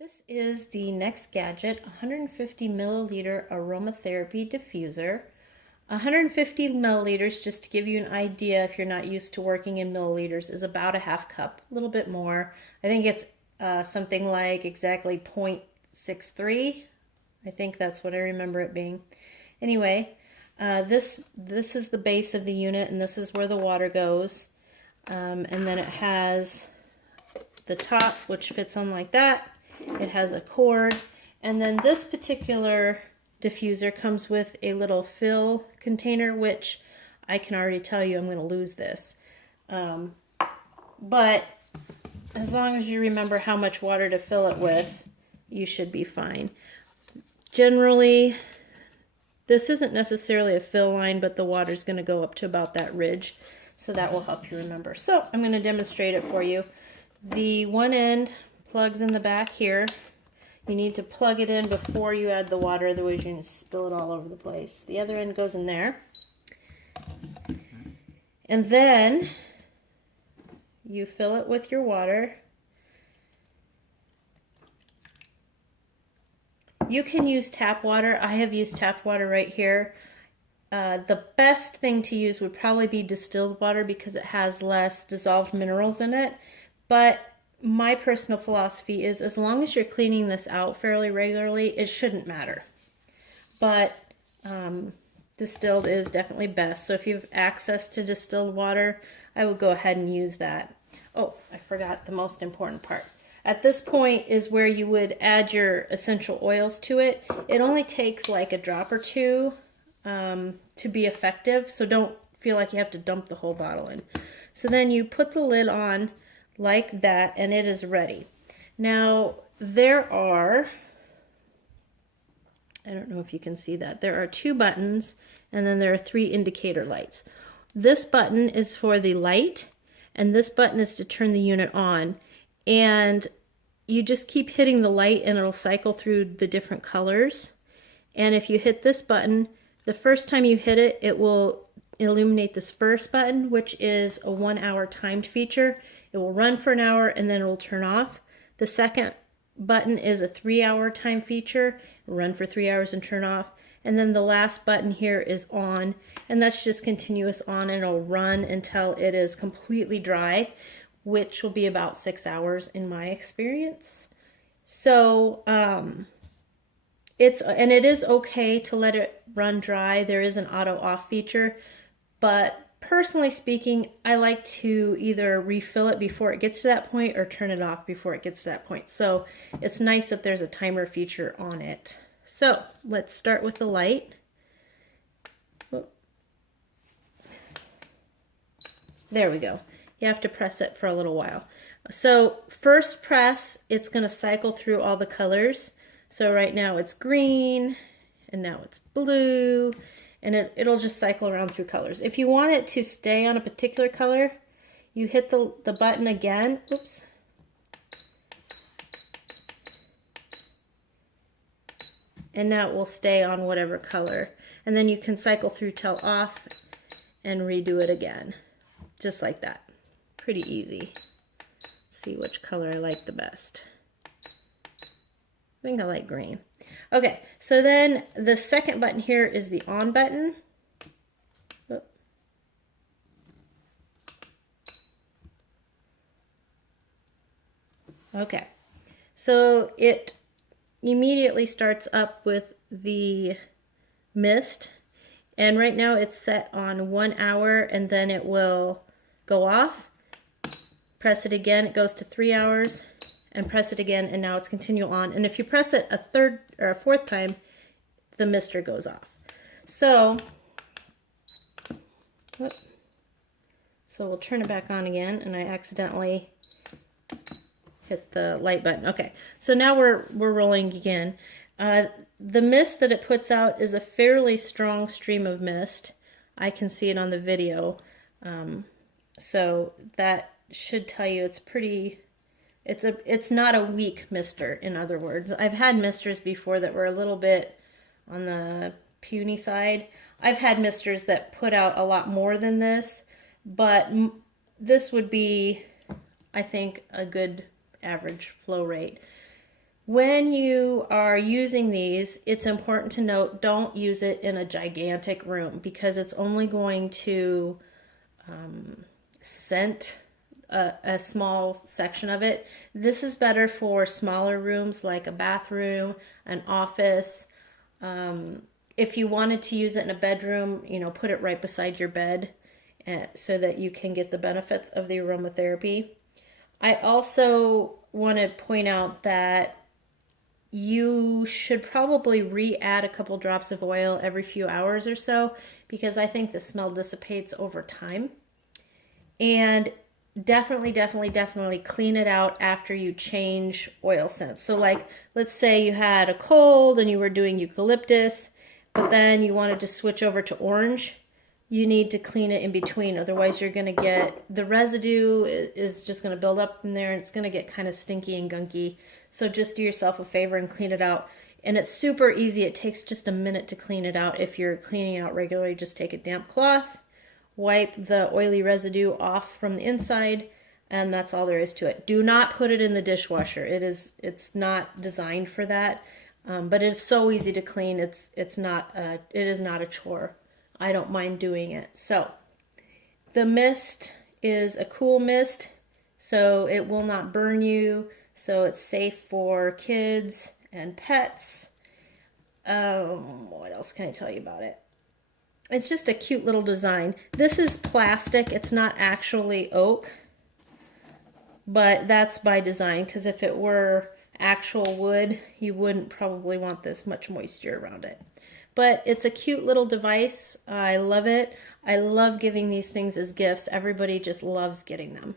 This is the Nexgagget 150 milliliter Aromatherapy Diffuser. 150 milliliters, just to give you an idea if you're not used to working in milliliters, is about a half cup, a little bit more. I think it's something like exactly 0.63. I think that's what I remember it being. Anyway, this is the base of the unit, and this is where the water goes. And then it has the top, which fits on like that. It has a cord, and then this particular diffuser comes with a little fill container, which I can already tell you I'm going to lose this. But as long as you remember how much water to fill it with, you should be fine. Generally, this isn't necessarily a fill line, but the water is going to go up to about that ridge, so that will help you remember. So I'm going to demonstrate it for you. The one end plugs in the back here. You need to plug it in before you add the water, otherwise you're going to spill it all over the place. The other end goes in there. And then you fill it with your water. You can use tap water. I have used tap water right here. The best thing to use would probably be distilled water because it has less dissolved minerals in it. But my personal philosophy is as long as you're cleaning this out fairly regularly, it shouldn't matter. But distilled is definitely best. So if you have access to distilled water, I would go ahead and use that. Oh, I forgot the most important part. At this point is where you would add your essential oils to it. It only takes like a drop or two to be effective, so don't feel like you have to dump the whole bottle in. So then you put the lid on like that, and it is ready. Now, there are, I don't know if you can see that, there are 2 buttons, and then there are 3 indicator lights. This button is for the light, and this button is to turn the unit on. And you just keep hitting the light, and it'll cycle through the different colors. And if you hit this button, the first time you hit it, it will illuminate this first button, which is a 1-hour timed feature. It will run for an hour and then it will turn off. The second button is a 3-hour time feature. It'll run for 3 hours and turn off. And then the last button here is on, and that's just continuous on, and it'll run until it is completely dry, which will be about 6 hours in my experience. So it is okay to let it run dry. There is an auto off feature, but personally speaking, I like to either refill it before it gets to that point or turn it off before it gets to that point. So it's nice that there's a timer feature on it. So let's start with the light. There we go. You have to press it for a little while. So first press, it's going to cycle through all the colors. So right now it's green, and now it's blue, and it'll just cycle around through colors. If you want it to stay on a particular color, you hit the button again. Oops. And now it will stay on whatever color. And then you can cycle through till off and redo it again. Just like that. Pretty easy. Let's see which color I like the best. I think I like green. Okay, so then the second button here is the on button. Okay, so it immediately starts up with the mist, and right now it's set on 1 hour, and then it will go off. Press it again, it goes to 3 hours, and press it again, and now it's continue on. And if you press it a third or a fourth time, the mister goes off. So we'll turn it back on again, and I accidentally hit the light button. Okay, so now we're rolling again. The mist that it puts out is a fairly strong stream of mist. I can see it on the video. So that should tell you it's not a weak mister, in other words. I've had misters before that were a little bit on the puny side. I've had misters that put out a lot more than this, but this would be, I think, a good average flow rate. When you are using these, it's important to note, don't use it in a gigantic room because it's only going to scent a small section of it. This is better for smaller rooms like a bathroom, an office. If you wanted to use it in a bedroom, you know, put it right beside your bed so that you can get the benefits of the aromatherapy. I also want to point out that you should probably re-add a couple drops of oil every few hours or so because I think the smell dissipates over time. And definitely clean it out after you change oil scents. So like, let's say you had a cold and you were doing eucalyptus, but then you wanted to switch over to orange. You need to clean it in between, otherwise you're going to get the residue is just going to build up in there and it's going to get kind of stinky and gunky. So just do yourself a favor and clean it out. And it's super easy. It takes just a minute to clean it out. If you're cleaning out regularly, just take a damp cloth, wipe the oily residue off from the inside, and that's all there is to it. Do not put it in the dishwasher. It's not designed for that, but it's so easy to clean. It is not a chore. I don't mind doing it. So the mist is a cool mist, so it will not burn you. So it's safe for kids and pets. What else can I tell you about it? It's just a cute little design. This is plastic. It's not actually oak, but that's by design because if it were actual wood, you wouldn't probably want this much moisture around it. But it's a cute little device. I love it. I love giving these things as gifts. Everybody just loves getting them.